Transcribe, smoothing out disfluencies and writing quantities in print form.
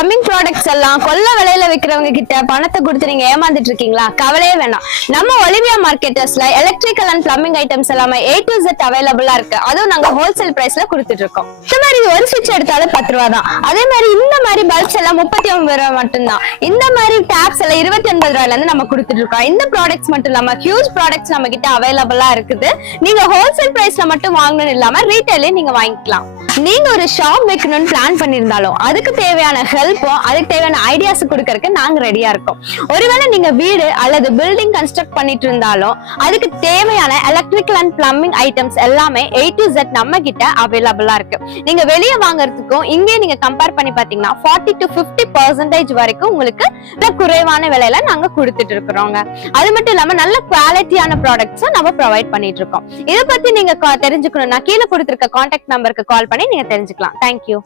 Plumbing products எல்லாம் கொள்ள விலையில விக்கிறவங்க கிட்ட பணத்தை கொடுத்து நீங்க ஏமாந்துட்டு இருக்கீங்களா? கவலையே வேணாம். நம்ம ஒலிவியா மார்க்கெட்டர்ஸ்ல எலக்ட்ரிக்கல் அண்ட் பிளம்பிங் ஐட்டம்ஸ் எல்லாமே A to Z அவைலபிளா இருக்கு. அதுவும் நாங்க ஹோல்சேல் பிரைஸ்ல கொடுத்துட்டு இருக்கோம். இந்த மாதிரி ஒரு சுவிட்ச் எடுத்தாலும் 10 ரூபா தான். அதே மாதிரி இந்த மாதிரி பல்ப்ஸ் எல்லாம் 39 ரூபாய் மட்டும்தான். இந்த மாதிரி டேப்ஸ் எல்லாம் 29 ரூபாயில இருந்து நம்ம கொடுத்துட்டு இருக்கோம். இந்த ப்ராடக்ட்ஸ் மட்டும் இல்லாம ஹியூஜ் ப்ராடக்ட்ஸ் நம்ம கிட்ட அவைலபிளா இருக்குது. நீங்க ஹோல்சேல் பிரைஸ்ல மட்டும் வாங்கணும் இல்லாம ரீட்டைலே நீங்க வாங்கிக்கலாம். நீங்க ஒரு ஷாப் வைக்கணும்னு பிளான் பண்ணிருந்தாலும் அதுக்கு தேவையான ஹெல்ப்பும் அதுக்கு தேவையான ஐடியாஸ் கொடுக்கறதுக்கு நாங்க ரெடியா இருக்கோம். ஒருவேளை நீங்க வீடு அல்லது பில்டிங் கன்ஸ்ட்ரக்ட் பண்ணிட்டு இருந்தாலும் அதுக்கு தேவையான எலக்ட்ரிக்கல் அண்ட் பிளம்பிங் ஐட்டம்ஸ் எல்லாமே A to Z நம்ம கிட்ட அவைலபிளா இருக்கு. நீங்க வெளியே வாங்குறதுக்கும் இங்கே நீங்க கம்பேர் பண்ணி பாத்தீங்கன்னா 40 to 50% வரைக்கும் உங்களுக்கு குறைவான விலையில நாங்க கொடுத்துட்டு இருக்கிறோங்க. அது மட்டும் இல்லாம நல்ல குவாலிட்டியான ப்ராடக்ட்ஸும் நம்ம ப்ரொவைட் பண்ணிட்டு இருக்கோம். இதை பத்தி நீங்க தெரிஞ்சுக்கணும்னா கீழே கொடுத்திருக்க கான்டாக்ட் நம்பருக்கு கால் பண்ணி நீங்க தெரிஞ்சுக்கலாம். தேங்க்யூ.